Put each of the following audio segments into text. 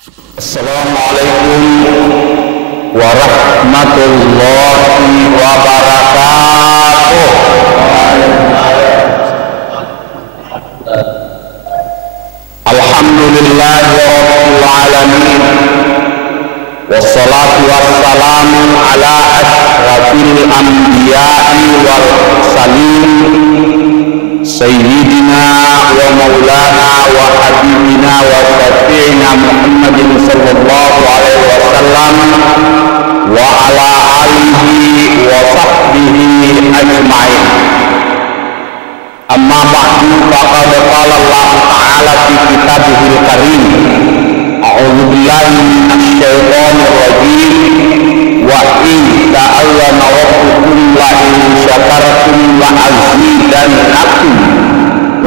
Assalamualaikum warahmatullahi wabarakatuh. Alhamdulillahirabbil alamin. Wassalatu wassalamu ala asyrafil anbiya'i wal mursalin sayyidina wa maulana wa habibina wa syafi'ina Muhammadin sallallahu alaihi wasallam wa ala alihi wa sahbihi ajma'in. Amma ba'du, faqad qala Allah ta'ala fi kitabihil karim, a'udzu billahi minasy syaithanir rajim, wa in ta'azzana rabbukum la in syakartum la azidannakum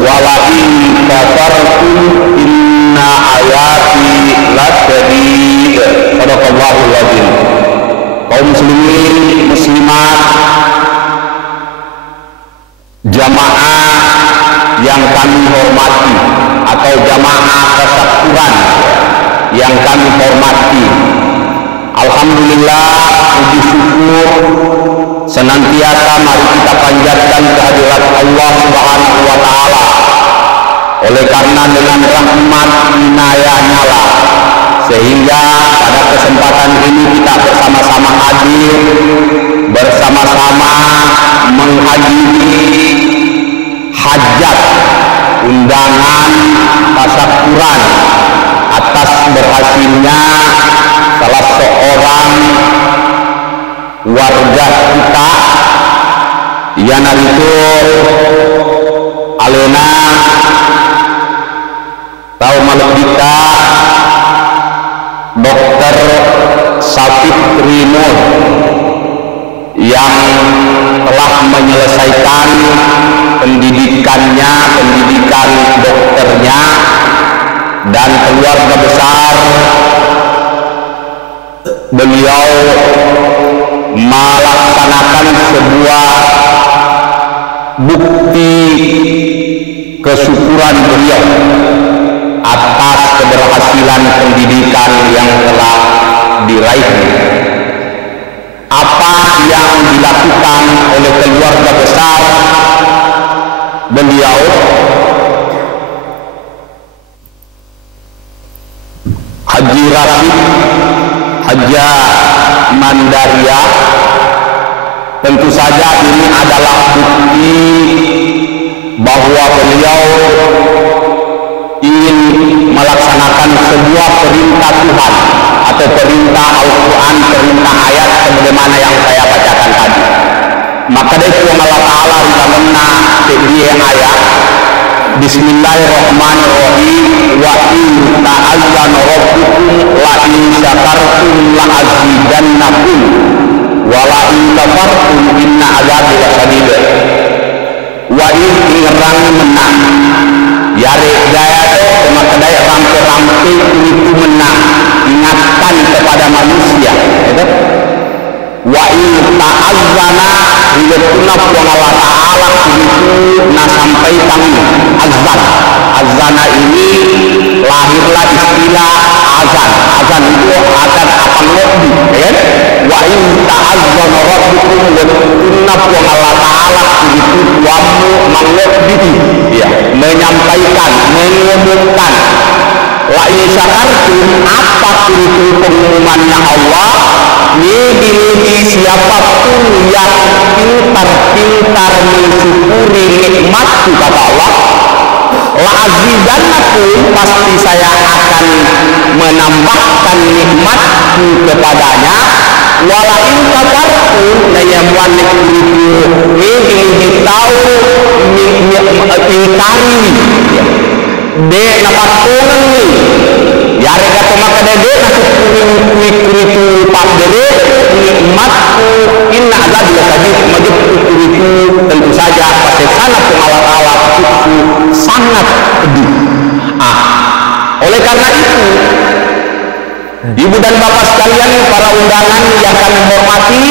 wa la in kafartum inna ayati lasyadid. Shadaqallahul azim. Kaum muslimin muslimat, jamaah yang kami hormati atau jamaah kesatuan yang kami hormati, alhamdulillah, puji syukur senantiasa mari kita panjatkan kehadirat Allah Subhanahu wa taala. Oleh karena dengan rahmat inayahnya lah sehingga pada kesempatan ini kita bersama-sama hadir, bersama-sama menghadiri hajat undangan tasyakuran atas berhasilnya salah seorang warga kita yang itu alena tahu malu kita Dr. Safitri Nur yang telah menyelesaikan pendidikannya, pendidikan dokternya, dan keluarga besar beliau melaksanakan sebuah bukti kesyukuran beliau atas keberhasilan pendidikan yang telah diraihnya. Apa yang dilakukan oleh keluarga besar beliau Haji Rasid Haja Mandaria, tentu saja ini adalah bukti bahwa beliau ingin melaksanakan sebuah perintah Tuhan atau perintah Al-Quran, perintah ayat sebagaimana yang saya bacakan tadi. Maka dari itu Allah Ta'ala ritamena sebuah ayat Bismillahirrahmanirrahim, wa in ta'azzana rabbukum la in syakartum la azidannakum wa la in kafartum inna azabi lasyadid. Wa in irang menang yare gaya itu maka daya rampe-rampe itu menang ingatkan kepada manusia itu. Wa in ta'azzana hidatuna Allah Ta'ala itu sampai kami azan. Azana ini lahirlah istilah azan. Azan itu azan akan lebih kan? Wa in ta'azzana rabbukum hidatuna Allah Ta'ala itu wamu menglebih, ya, menyampaikan, mengumumkan. La in syakartum, apa itu pengumumannya Allah? Ini siapapun yang pintar-pintar mensyukuri nikmatku, kata Allah, la azidannakum, pasti saya akan menambahkan nikmatku kepadanya. Wala in kafartum, nayamuan itu ini tahu ingkari de napatungan ni yare kata maka dede nasib kuriku pas dede nikmatku inna azab lakadid majib kuriku, tentu saja pasti sangat Allah itu sangat pedih. Oleh karena itu ibu dan bapak sekalian, para undangan yang kami hormati,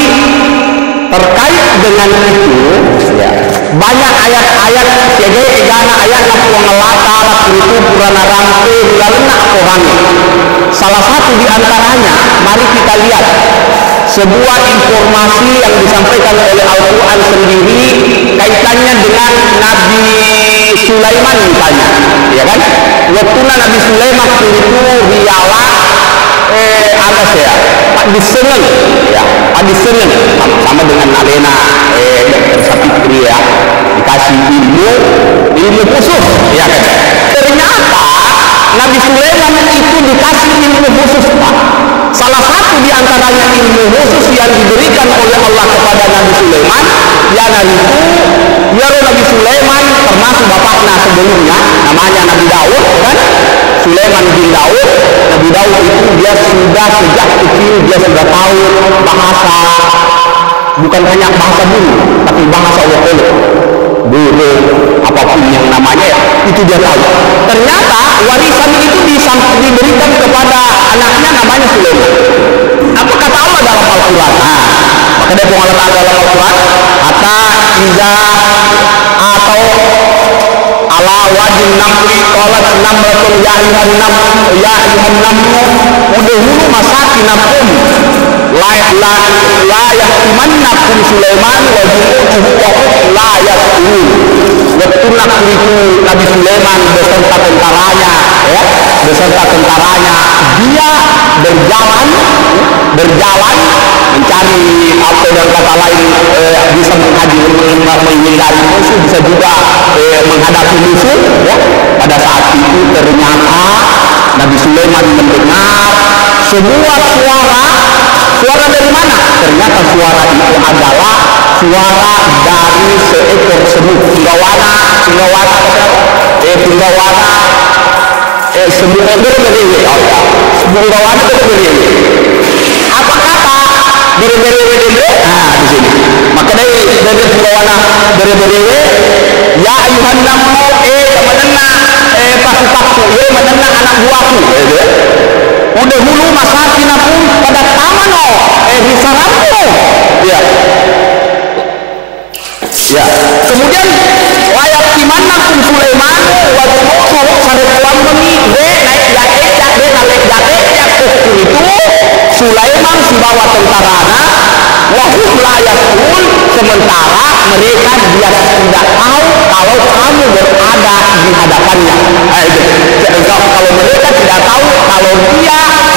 terkait dengan itu ya, banyak ayat-ayat sebagai egana ayat yang mengelata itu purana rampe bulalena orangnya. Salah satu di antaranya, mari kita lihat sebuah informasi yang disampaikan oleh Al-Quran sendiri kaitannya dengan Nabi Sulaiman misalnya, ya kan? Waktu Nabi Sulaiman itu rialah apa saya? Pak diseneng, ya, Pak diseneng sama dengan Alena Sapitri ya, dikasih ilmu khusus, ya kan? Ternyata Nabi Sulaiman itu dikasih ilmu khusus, Pak. Salah satu di antaranya ilmu khusus yang diberikan oleh Allah kepada Nabi Sulaiman, ya Nabi Sulaiman termasuk bapaknya sebelumnya, namanya Nabi Daud, kan? Sulaiman bin Daud. Nabi Daud itu dia sudah sejak kecil dia sudah tahu bahasa, bukan hanya bahasa bumi, tapi bahasa lokal, bulu, apapun yang namanya ya, itu dia tahu. Ternyata warisan itu diberikan kepada anaknya namanya Sulaiman. Apa kata Allah dalam Al-Quran? Maka dia pengalat dalam Al-Quran, kata iza atau ala wajin namli qalat namratun ya ayuhan nammu udhulu masakinakum la yahtimannakum Sulaiman wa junuduhu wa la yas'un. Waktu itu Nabi Sulaiman beserta tentaranya, ya, beserta tentaranya dia berjalan mencari apa dan kata lain, bisa menghindari musuh, bisa juga menghadapi musuh, ya. Pada saat itu ternyata Nabi Sulaiman mendengar sebuah suara dari mana? Ternyata suara itu adalah suara dari seekor semut, punggawana semut berewe, punggawana berewe. Apa kata berewe? Di sini. Maka dari punggawana berewe, ya ayuhan nammu menena pasu-pasu, menena anak buahku. Udah hulu masakinakum pada tamano risarammu. Ya. Ya. Kemudian layak dimanakum Sulaiman wa junuduhu sarekuan mengi naik ya itu Sulaiman si bawa tentarana wahum layakun, sementara mereka dia tidak tahu kalau kamu berada di hadapannya. Kalau mereka tidak tahu kalau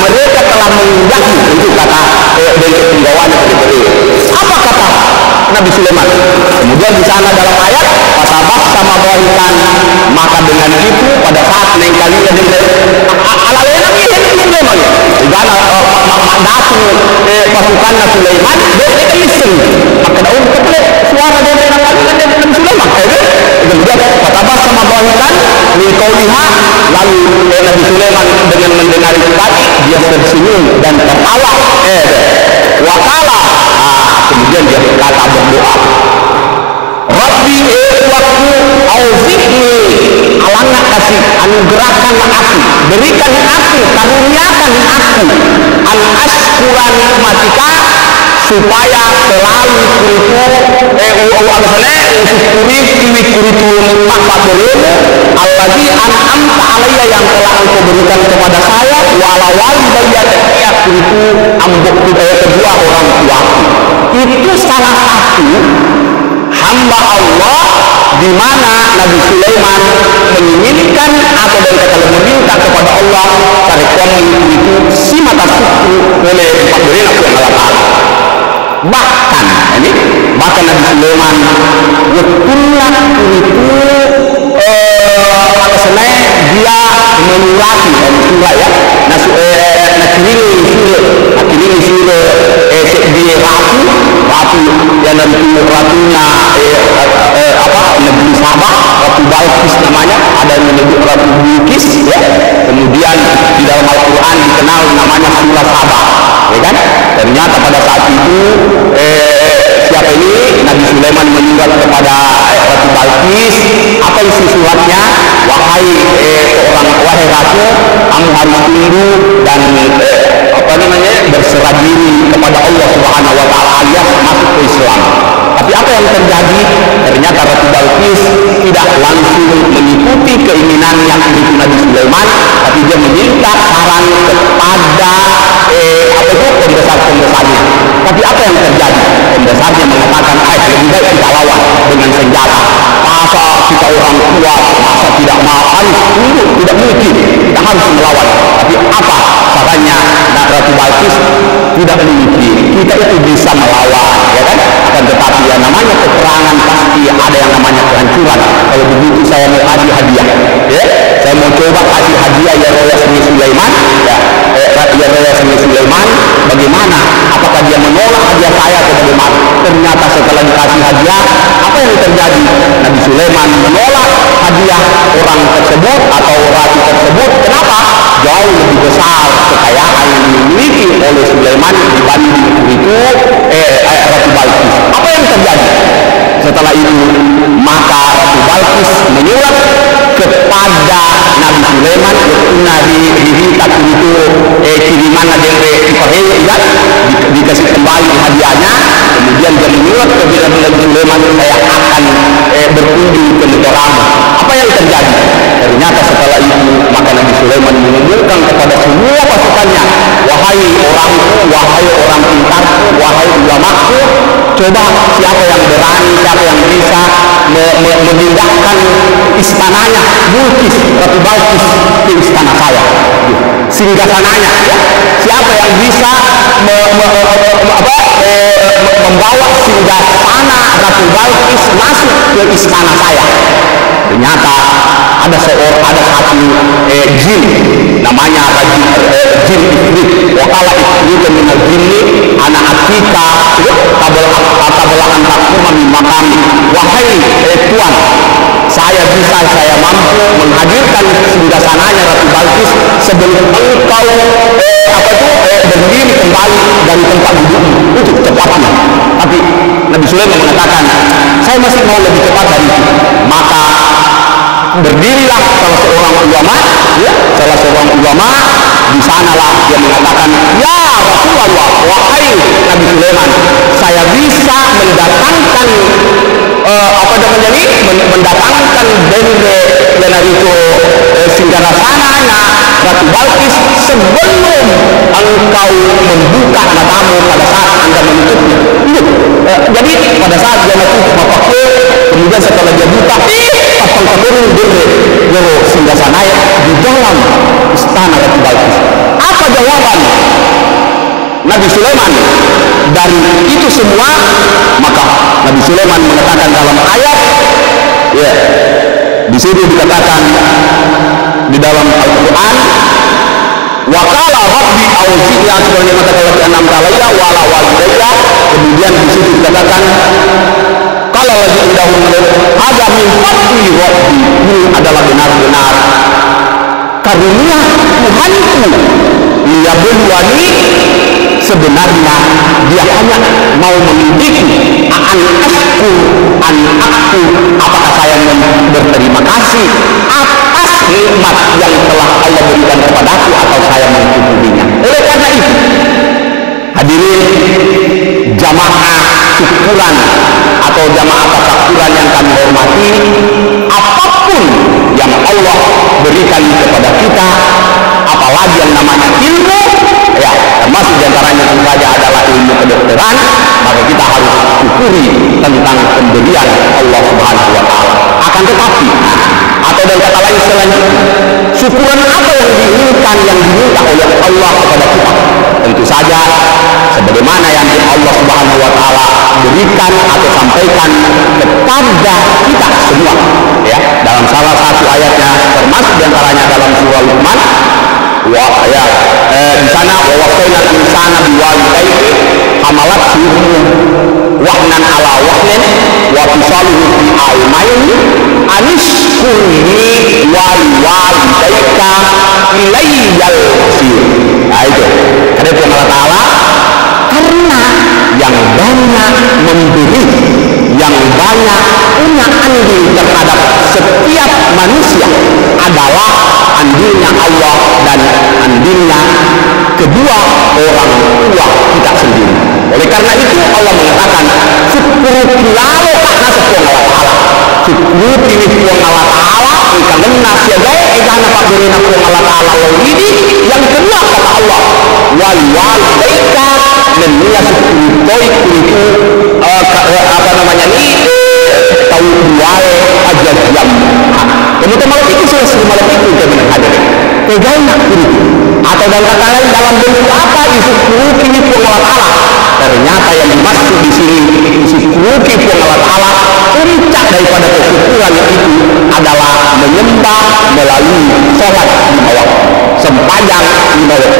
mereka telah menginjakmu, itu kata dari penggawaannya tadi. Apa kata Nabi Sulaiman? Kemudian di sana dalam ayat pasabah sama bawahikan, maka dengan itu pada saat nengkalinya dengan alalena ini Sulaiman ya, dengan datu pasukan Sulaiman dia listen, maka daun keple suara dari Nabi Sulaiman. Kemudian pasabah sama bawahikan mikauliha, lalu Nabi Sulaiman dengan mendengar itu tadi dia tersenyum dan tertawa. Wakala, kemudian dia berkata berdoa, Rabbi waktu auzikni, alanglah kasih anugerahkanlah aku, berikan aku, karuniakan aku an ashkura nikmatika, supaya selalu kuritu nikmat paderimu alladzi an'amta alayya, yang telah engkau berikan kepada saya, wa ala walidayya, kuritu ambok kedua orang tuaku. Itu salah satu hamba Allah di mana Nabi Sulaiman menginginkan atau dari kata meminta kepada Allah karena itu si mata suku oleh empat berilah yang Allah. Bahkan Nabi Sulaiman betulah itu dia menulati dan surah ya nakilini surah dia ratu yang nanti ratunya negeri Sabah, Ratu Balkis namanya, ada yang menyebut Ratu Bilqis ya. Kemudian di dalam Al-Quran dikenal namanya surah Sabah, ya kan? Ternyata pada saat itu siapa ini? Nabi Sulaiman menyurat kepada Ratu Balkis. Apa isi suratnya? Wahai ratu, kamu harus tunduk dan berserah diri kepada Allah Subhanahu wa taala alias masuk ke Islam. Tapi apa yang terjadi? ternyata Ratu Balqis tidak langsung mengikuti keinginannya Nabi Sulaiman, tapi dia meminta saran kepada pembesar-pembesarnya. Tapi apa yang terjadi? Pembesarnya mengatakan, lebih baik kita lawan dengan senjata. Masa kita orang kuat, masa tidak makan, tidak mungkin, kita harus melawan. Tapi apa sarannya? Ratu Balqis tidak mungkin, kita itu bisa melawan, ya kan? Akan tetapi ya namanya peperangan pasti ada yang namanya kehancuran. Kalau begitu saya mau kasih hadiah, ya, saya mau coba kasih hadiah ya Roya Seni Sulaiman, ya Roya Seni Sulaiman. Bagaimana? Apakah dia menolak hadiah saya atau bagaimana? Ternyata setelah dikasih hadiah, apa yang terjadi? Nabi Sulaiman menolak hadiah orang tersebut atau ratu tersebut. Kenapa? Jauh lebih besar kekayaan yang dimiliki oleh Sulaiman dibanding itu Ratu Balqis. Apa yang terjadi? Setelah itu maka Ratu Balqis menyurat kepada Nabi Sulaiman diminta itu kiriman ada yang dikasih kembali hadiahnya. Kemudian dia menyurat kepada Nabi Sulaiman, saya akan berkunjung ke negaramu. Apa yang terjadi? Ternyata setelah itu maka Nabi Sulaiman mengumumkan kepada semua pasukannya, wahai orangku, wahai orang pintarku, wahai ulamaku, coba siapa yang berani, siapa yang bisa memindahkan istananya Balqis, Ratu Balqis ke istana saya, singgasananya, ya. Siapa yang bisa membawa singgasana Ratu Balqis masuk ke istana saya? Ternyata ada satu jin namanya jin Ifrit. Wakala Ifrit minal jinni ana atika qabla an taquma min maqami. Wahai tuan, saya mampu menghadirkan singgasananya Ratu Balqis sebelum engkau berdiri kembali dari tempat dudukmu. Itu cepatnya. Tapi Nabi Sulaiman mengatakan, saya masih mau lebih cepat dari itu. Maka berdirilah salah seorang ulama, di sanalah dia mengatakan, ya Rasulullah, wahai Nabi Sulaiman, saya bisa mendatangkan mendatangkan bende itu singgasananya Ratu Balqis sebelum engkau membuka matamu pada saat Anda menutupnya. Jadi pada saat dia menutup mataku, kemudian setelah dia buka, pasang keturun bende singgasananya di dalam istana Ratu Balqis. Apa jawaban Nabi Sulaiman dari itu semua? Maka Nabi Sulaiman mengatakan dalam ayat, ya, di sini dikatakan di dalam Al-Quran, wa qala rabbi auzi'ni an ashkura ni'mataka allati an'amta 'alayya wa 'ala walidayya. Kemudian di situ dikatakan qala allazi indahu hadza min fadli rabbi, ini adalah benar-benar karunia Tuhanku, liyabluwani, sebenarnya dia hanya mau mendidikku, apakah saya berterima kasih atas nikmat yang telah Allah berikan kepadaku atau saya mensyukurinya. Oleh karena itu, hadirin jamaah syukuran atau jamaah tasyakuran yang kami hormati, apapun yang Allah berikan kepada kita, apalagi yang namanya ilmu, ya, termasuk diantaranya tentu saja adalah ilmu kedokteran, maka kita harus syukuri tentang pemberian Allah Subhanahu wa Ta'ala. Akan tetapi, atau dengan kata lain selanjutnya, syukuran apa yang diinginkan, yang diminta oleh Allah kepada kita? Tentu saja sebagaimana yang Allah Subhanahu wa Ta'ala berikan atau sampaikan kepada kita semua, ya, dalam salah satu ayatnya, termasuk diantaranya dalam surah Luqman. Di sana wawasaina insana biwalidayhi hamalat ummuhu wahnan ala wahnin wa fisaluhu fi aimaini anishkurni wal walidayka ilayyal masir. Nah itu ada itu Allah Ta'ala, karena yang banyak memberi, yang banyak punya andil terhadap setiap manusia adalah andilnya Allah dan andilnya kedua orang tua kita sendiri. Oleh karena itu Allah mengatakan syukur lalu karena sepuang Allah Ta'ala. syukur ini puang Allah Ta'ala ikan genas ya gaya ikan apa berina puang Allah Ta'ala ini yang kedua kata Allah wal walidaika menilai syukur itu apa namanya ini tahu duae aja diam kemudian malam itu selesai malam itu kita benar hadirin pegang itu atau dalam kata lain dalam bentuk apa syukur ini puang Allah Ta'ala ternyata yang dimaksud di sini syukur puang Allah Ta'ala puncak daripada kesyukuran itu adalah menyembah melalui sholat di bawah sepanjang di bawah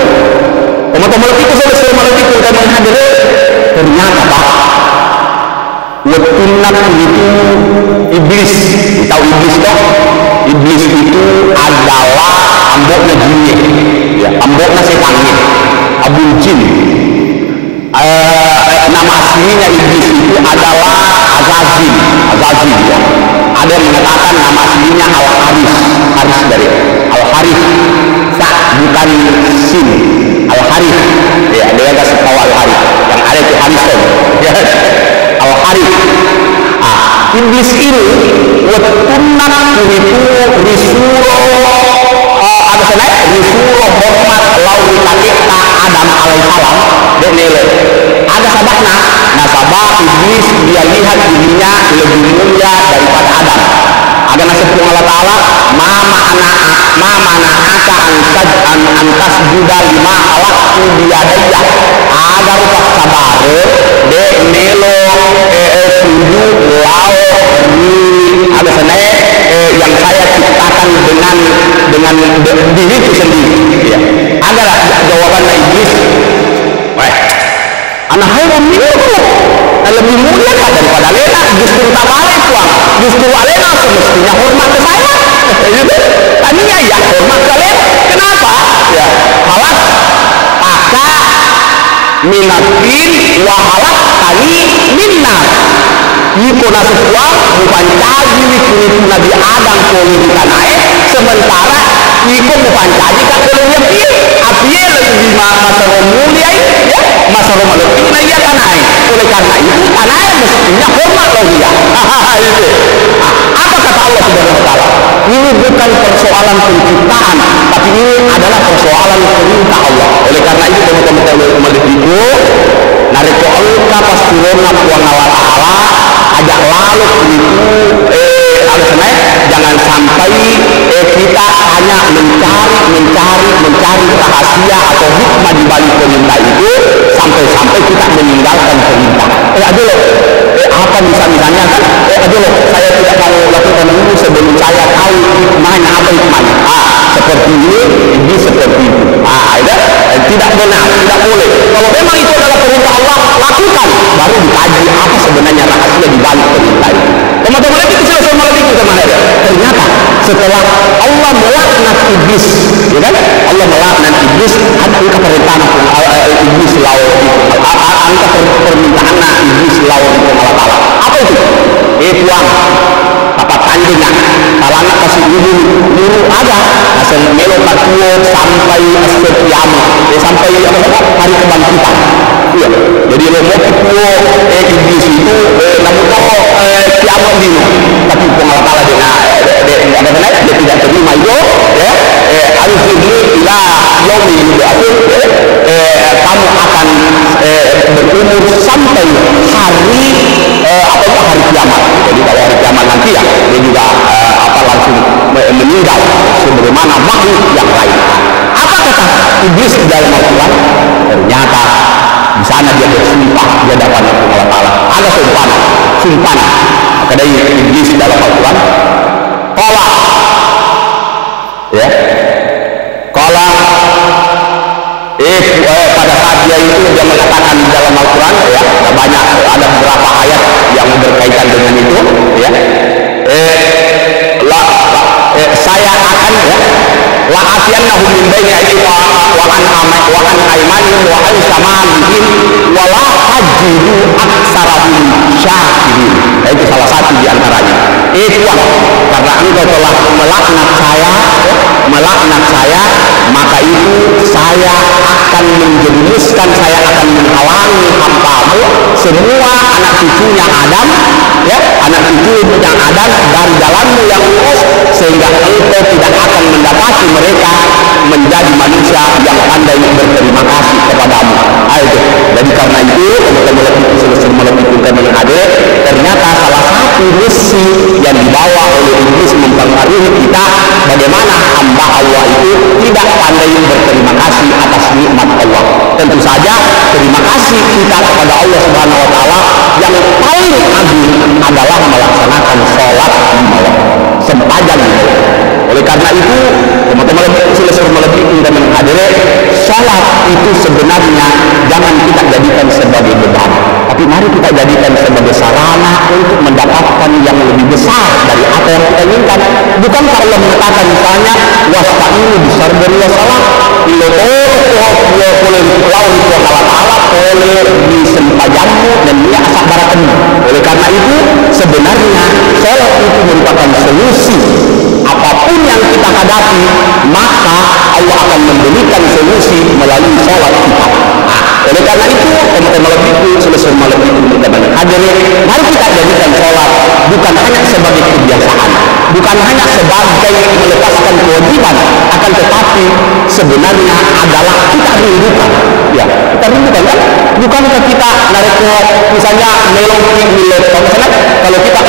teman-teman itu selesai malam itu kita menghadiri ternyata Pak wetunat itu iblis tahu iblis toh iblis itu adalah amboknya jinnya ya, amboknya setannya abul jin nama aslinya iblis itu adalah Azazil ya. Ada yang mengatakan nama aslinya Al-Haris dari Al-Haris bukan Sin Al-Haris ya, dia kasih tahu Al-Haris yang ada itu Harison ya. Al-Haris iblis ini wetunat itu risuro ada sana risuro hormat lauri kita Adam alaihissalam dan nilai ada sabakna nasabah iblis dia lihat dirinya lebih mulia daripada Adam ada nasib Allah Ta'ala mama na'aka antas juda lima waktu biadaya agar tak sabar de nelo sujud lau ada sana yang saya ciptakan dengan diriku sendiri ya. Ada jawabannya iblis anak haram itu lebih mulia daripada Lena justru tak balik puang justru Lena semestinya hormat ke saya tadinya ya hormat ke Lena kenapa ya halat maka minatin wahalat tani minna Iko nasi puang bukan caji kuriku Nabi Adam koli di tanah sementara Iko bukan caji kan koli lebih apinya lebih masa mulia ya masa rumah lebih nah iya tanah oleh karena itu tanah mestinya hormat loh dia itu apa kata Allah Subhanahu Wa Taala ini bukan persoalan penciptaan tapi ini adalah persoalan perintah Allah oleh karena itu teman-teman itu nariko engkau pasti hormat puang Allah Ta'ala ajak lalu itu jangan sampai kita hanya mencari rahasia atau hikmah di balik perintah itu sampai kita meninggalkan perintah aduh loh apa misalnya kan aduh loh saya tidak mau lakukan dulu sebelum saya tahu hikmahnya apa hikmahnya seperti ini seperti itu tidak benar tidak boleh kalau memang itu adalah perintah Allah lakukan baru dikaji apa sebenarnya rahasia di balik perintah itu teman-teman itu selesai malam itu teman-teman ternyata setelah Allah melaknat iblis ya kan Allah melaknat iblis angka perintah iblis lawan angka permintaan iblis lawan Allah Ta'ala apa itu tuang apa tandingan kalau anak kasih dulu ada asal melo katuo sampai aspek kiamat sampai hari kebangkitan iya jadi lo mau katuo iblis itu namun kalau kiamat dulu tapi Allah Ta'ala dia tidak terima itu ya harus ini ila yaumi yub'atsun kamu akan berumur sampai hari hari kiamat jadi kalau hari kiamat nanti ya dia juga langsung meninggal sebagaimana makhluk yang lain apa kata iblis di dalam Al-Quran ternyata di sana dia bersumpah di hadapan Allah Ta'ala ada sumpah maka dari iblis di dalam Al-Quran ya pada saat dia mengatakan di dalam Al-Quran ya banyak ada beberapa ayat yang berkaitan dengan itu ya saya akan ya la atiyannahum min baini aydihim wa an aymanihim wa an shama'ihim wa la tajidu aktsarahum syakirin itu salah satu di antaranya karena engkau telah melaknat saya, maka itu saya akan menjerumuskan, saya akan menghalangi hampamu semua anak cucunya Adam, ya, anak cucunya Adam dari jalanmu yang lurus, sehingga engkau tidak akan mendapati mereka menjadi manusia yang pandai berterima kasih kepadamu. Ayo, jadi karena itu teman-teman selesai malam itu kami hadir, ternyata salah satu misi yang dibawa oleh iblis mempengaruhi kita, bagaimana hamba Allah itu tidak pandai berterima kasih atas nikmat Allah. Tentu saja terima kasih kita kepada Allah Subhanahu wa taala yang paling agung adalah melaksanakan sholat lima waktu sepanjang itu. Oleh karena itu, teman-teman selesai melebihkan dan menghadiri, sholat itu sebenarnya jangan kita jadikan sebagai beban, tapi mari kita jadikan sebagai sarana untuk mendapatkan yang lebih besar dari apa yang kita inginkan. Bukankah Allah mengatakan misalnya wasta'inu bisabri wassalah, boleh di sempajanmu dan dia asal barakanmu. Oleh karena itu, sebenarnya sholat itu merupakan solusi apapun yang kita hadapi, maka Allah akan memberikan solusi melalui sholat kita. Oleh karena itu, teman-teman itu selesai malam itu kita hadir, mari kita jadikan sholat bukan hanya sebagai kebiasaan, bukan hanya sebagai melepaskan kewajiban, akan tetapi sebenarnya adalah kita rindukan. Ya, kita rindukan kan? Bukankah kita narik ke misalnya melodi misalnya kalau kita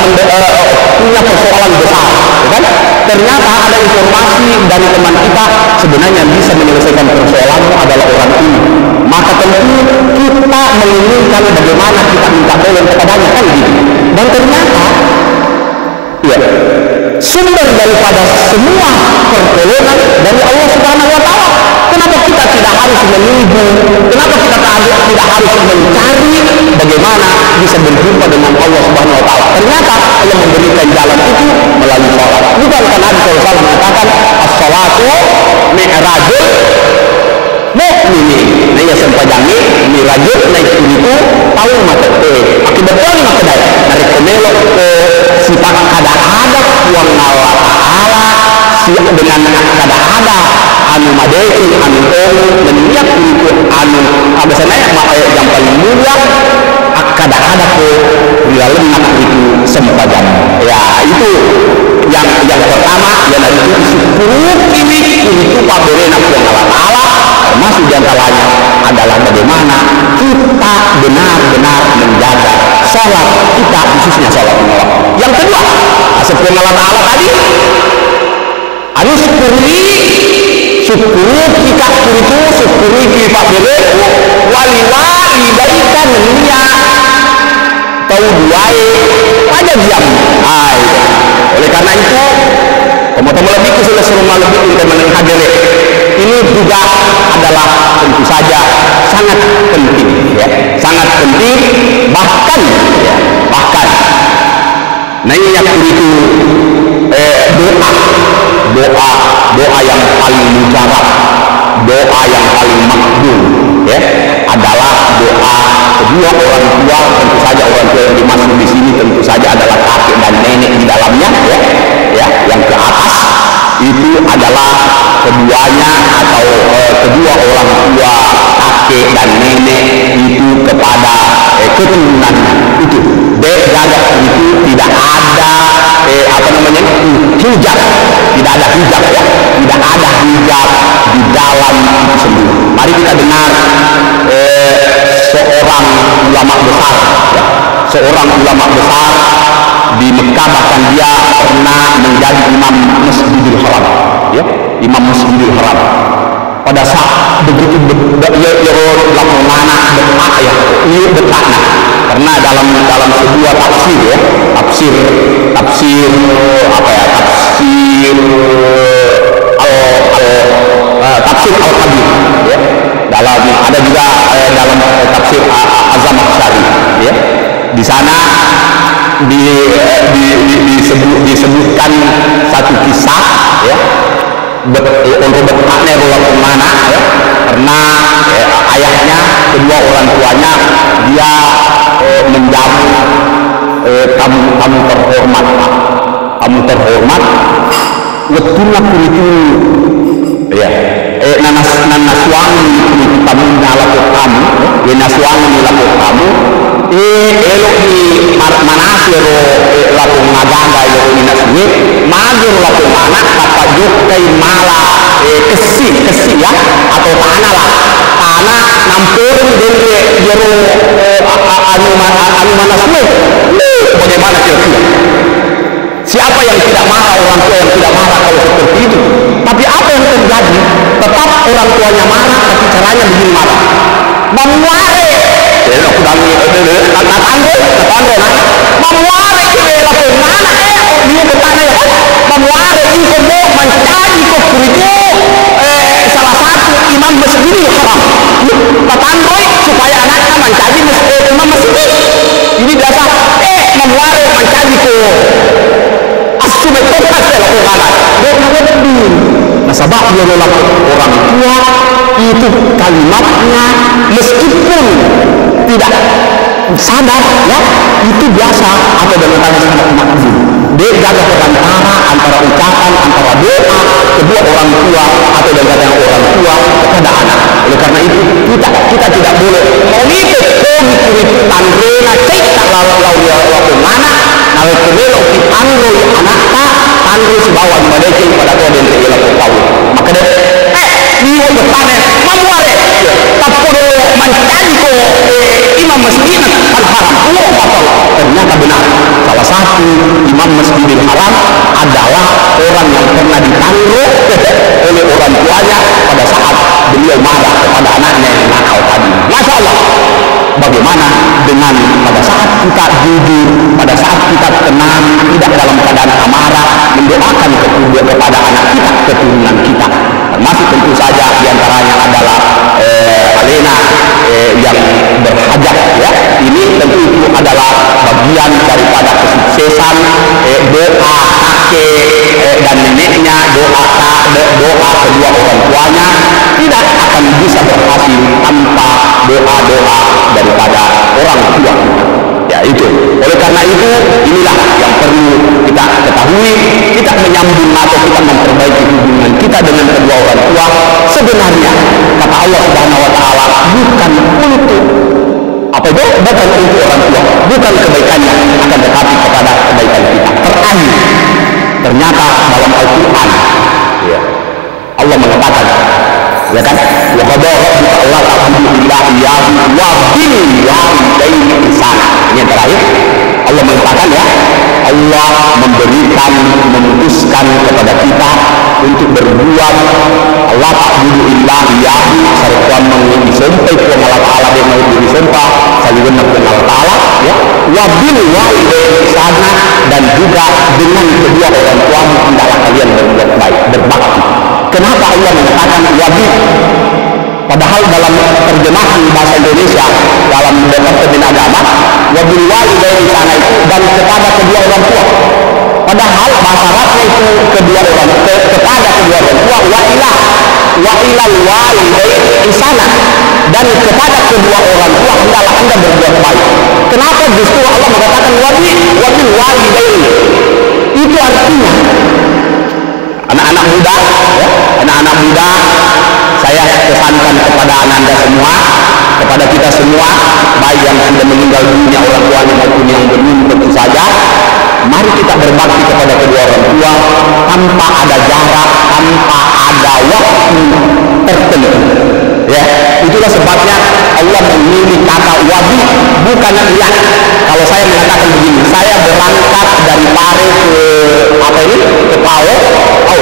punya persoalan besar, kan? Ternyata ada informasi dari teman kita sebenarnya bisa menyelesaikan persoalanmu adalah orang ini. Maka tentu kita menginginkan bagaimana kita minta tolong kepadanya, kan gitu. Dan ternyata ya, sumber daripada semua pertolongan dari Allah Subhanahu wa taala. Kenapa kita tidak harus menunggu? Kenapa kita tidak harus mencari bagaimana bisa berjumpa dengan Allah Subhanahu wa taala? Ternyata Allah memberikan jalan itu melalui sholat. Bukan karena Nabi SAW mengatakan as-sholatu mi'rajul mu'minin. Nah, ya sempajangi mirajul naik itu tahu mata akibatnya mata daya narik kemelo ke sifat kada-ada uang Allah Ta'ala dengan kada-ada anu madeki anu meniap itu anu abisanya yang paling mulia kada-ada ke dalam itu sempajan. Ya itu yang pertama yang dari itu syukur ini itu paberena uang Allah Ta'ala, termasuk diantaranya adalah bagaimana kita benar-benar menjaga sholat kita, khususnya sholat lima waktu. Yang kedua, seperti Allah Ta'ala tadi, harus syukuri kita itu syukuri kita bereku wali berikan dunia tahu duai aja diam. Oleh karena itu, teman-teman lebih khusus rumah lebih untuk menhadir ini juga adalah tentu saja sangat penting, ya, sangat penting, bahkan nah ini yang itu doa yang paling mujarab, doa yang paling makbul, ya, adalah doa kedua orang tua. Tentu saja orang tua yang dimaksud di sini tentu saja adalah kakek dan nenek di dalamnya, ya, yang ke atas itu adalah keduanya atau kedua orang tua kakek dan nenek itu kepada keturunan itu. Jaga itu tidak ada hijab, tidak ada hijab, ya, tidak ada hijab di dalam itu sendiri. Mari kita dengar seorang ulama besar, ya, seorang ulama besar di Mekah, bahkan dia pernah menjadi imam Masjidil Haram, ya, imam Masjidil Haram. Pada saat begitu bertakna, karena dalam sebuah tafsir, ya, tafsir Al-Kabir, ya, dalam ada juga dalam tafsir Az-Zamakhsyari, ya, di sana disebutkan satu kisah, ya, untuk bertakna kemana, ya, karena ayahnya, kedua orang tuanya dia menjamu tamu terhormat, kamu terhormat wetuna kuritu ya nanas wangi kuritu tamu nalapot kamu nanas wangi lapot kamu elok di manasiro lapot ngaganga elok inaswe majur lapot mana kapajuk kay mala kesi ya atau tanah lah tanah nampurun dari jero anu manaswe bagaimana kira-kira siapa yang tidak marah orang tua yang tidak marah kalau seperti itu tapi apa yang terjadi tetap orang tuanya marah tapi caranya begini marah memuare aku dami natanggo memuare kira mana dia bertanya ya memuare itu mau mencari kok kuritu salah satu imam masjid ini haram natanggo supaya anaknya mencari imam masjid ini biasa memuare mencari kok nah sebab dia adalah orang tua itu kalimatnya meskipun tidak sadar ya itu biasa atau dengan tanda sangat makzul dia jaga perantara antara ucapan antara doa kedua orang tua atau dengan orang tua kepada anak. Oleh karena itu kita tidak boleh itu tandrena cek lalu mana nawe kebelo kitandro anak tandro sebawa mereka pada tua dan segala tahu maka dia dia bertanya mamuare tapi mencari ko imam masjid al-haram ternyata benar salah satu imam masjidil haram adalah orang yang pernah ditandro oleh orang tuanya pada saat beliau marah kepada anaknya yang nakal tadi. Masya Allah, bagaimana dengan pada saat kita jujur, pada saat kita tenang, tidak dalam keadaan amarah, mendoakan kepada anak kita, keturunan kita, termasuk tentu saja diantaranya adalah Alena yang berhajat ya. Ini tentu itu adalah bagian daripada kesuksesan doa kakek dan neneknya, doa kedua orang tuanya tidak akan bisa berhasil tanpa doa daripada orang tua ya itu. Oleh karena itu inilah yang perlu kita ketahui, kita menyambung atau kita memperbaiki hubungan kita dengan kedua orang tua. Sebenarnya kata Allah Subhanahu wa taala bukan untuk apa itu bukan untuk orang tua, bukan kebaikannya, akan tetapi kepada kebaikan kita. Terakhir ternyata dalam Al-Quran ya, Allah mengatakan ya kan wa qad rabbuka alla ta'budu illa iyyahu wa bil walidayni ihsana. Ini yang terakhir Allah mengatakan ya, Allah memutuskan kepada kita untuk berbuat Allah ta'budu illa iyyahu sarwa menguji sampai ke Allah Ta'ala dia mau disembah saliwan Allah Ta'ala ya wa bil walidayni ihsana dan juga dengan kedua orang tuamu hendaklah kalian berbuat baik, berbakti. Kenapa Allah mengatakan wajib? Padahal dalam terjemahan bahasa Indonesia dalam Departemen Agama wabil walidaini sana itu dan kepada kedua orang tua. Padahal bahasa Arabnya itu kedua orang kepada kedua orang tua wa ilal walidaini sana dan kepada kedua orang tua hendaklah Anda berbuat baik. Kenapa justru Allah mengatakan wabil walidaini? Itu artinya anak-anak muda ya, anak-anak muda saya pesankan kepada Ananda semua, kepada kita semua, baik yang sudah meninggal dunia orang tuanya maupun yang belum, tentu saja mari kita berbakti kepada kedua orang tua tanpa ada jarak, tanpa ada waktu tertentu ya. Itulah sebabnya Allah memilih kata wajib, bukan iya. Kalau saya mengatakan begini, saya berangkat dari Pare ke apa ini, ke Pau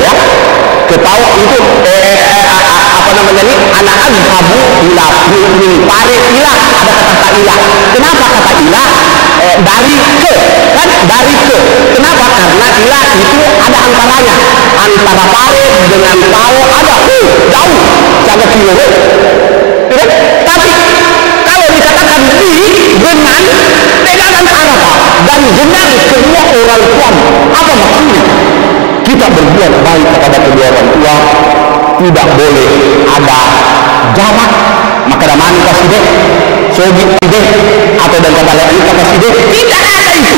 ya, ke Pau itu apa namanya ini, anak azhabu ila Pare ilah, ada kata ilah. Kenapa kata ilah? Dari ke, kan dari ke. Kenapa? Karena ilah itu ada antaranya, antara Pare dengan Pau ada jauh, jaga kilo. Tapi kalau dikatakan dengan Arab dan dengan semua orang tua, apa maksudnya? Kita berbuat baik kepada kedua orang tua, tidak boleh ada jarak. Maka damani kasih deh, sogi deh, atau dan kata lain kasih deh, tidak ada itu.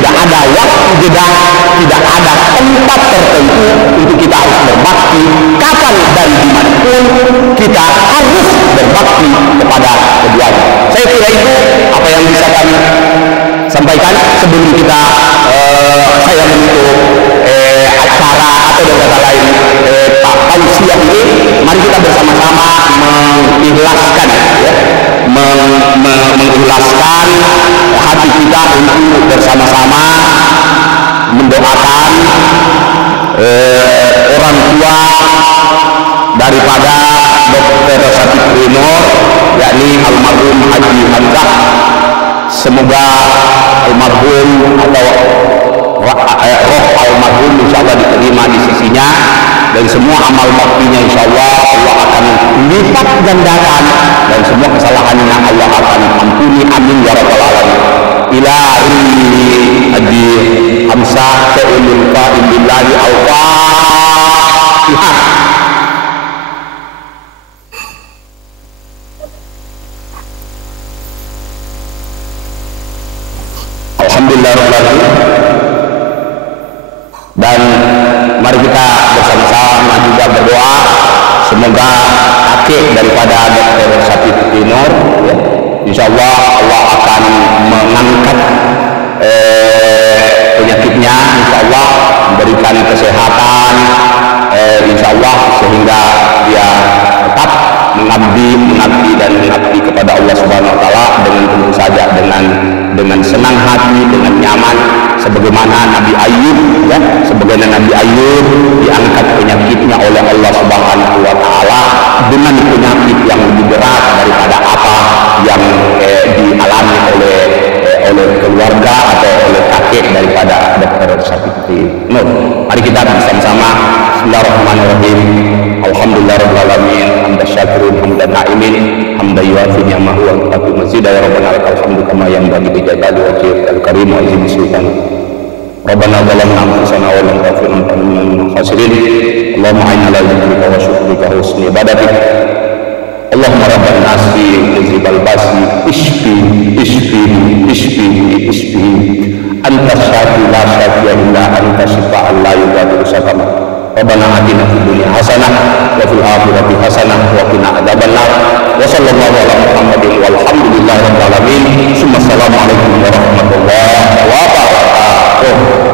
tidak ada waktu jeda, tidak ada tempat tertentu untuk kita harus berbakti. Kapan dan dimanapun kita harus berbakti kepada keduanya. Saya kira itu apa yang bisa kami sampaikan sebelum kita saya menutup acara atau dengan kata lain tausiah ini. Mari kita bersama-sama mengikhlaskan ya, mengikhlaskan hati kita untuk bersama-sama mendoakan orang tua daripada Dr. Satipri Nur, yakni almarhum Haji Hamzah. Semoga almarhum atau roh almarhum insyaallah diterima di sisinya, dan semua amal baktinya insyaallah Allah akan lipat gandakan, dan semua kesalahannya Allah akan ampuni, amin ya rabbal alamin. Ilahi Haji Hamzah Sa'ilul Qa'im billahi al-Fatihah. Alhamdulillahirrahmanirrahim. Dan mari kita bersama-sama juga berdoa semoga kakek daripada Dr. Satipri Nur ya, insyaallah Allah akan mengangkat penyakitnya, insyaallah memberikan kesehatan, insyaallah sehingga dia tetap mengabdi kepada Allah Subhanahu wa taala dengan tentu saja dengan senang hati, dengan nyaman, sebagaimana Nabi Ayub ya, sebagaimana Nabi Ayub diangkat penyakitnya oleh Allah Subhanahu wa taala dengan penyakit yang lebih berat daripada apa yang dialami oleh keluarga atau oleh kakek daripada Dr. Satipri Nur. Mari kita bersama-sama Bismillahirrahmanirrahim. Alhamdulillahirabbil alamin, hamdan syakirin hamdan na'imin, hamdan yuafi ni'amahu wa yukafi mazidah. Ya Rabbana lakal hamdu kama yanbaghi li jalali wajhikal karim wa azimi sultanik. Rabbana zalamna anfusana wa lam taghfir lana lanakunanna minal khasirin. Allahumma a'inna ala dzikrika wa syukrika wa husni ibadatik. Allahumma rabban nasi muzibal basi ishfi anta syafi la syafiya illa anta shifa'an la yughadiru saqama. Rabbana atina fid dunya hasanah wa fil akhirati hasanah wa qina adzabannar. Wa sallallahu ala Muhammadin walhamdulillahi rabbil alamin. Assalamualaikum warahmatullahi wabarakatuh.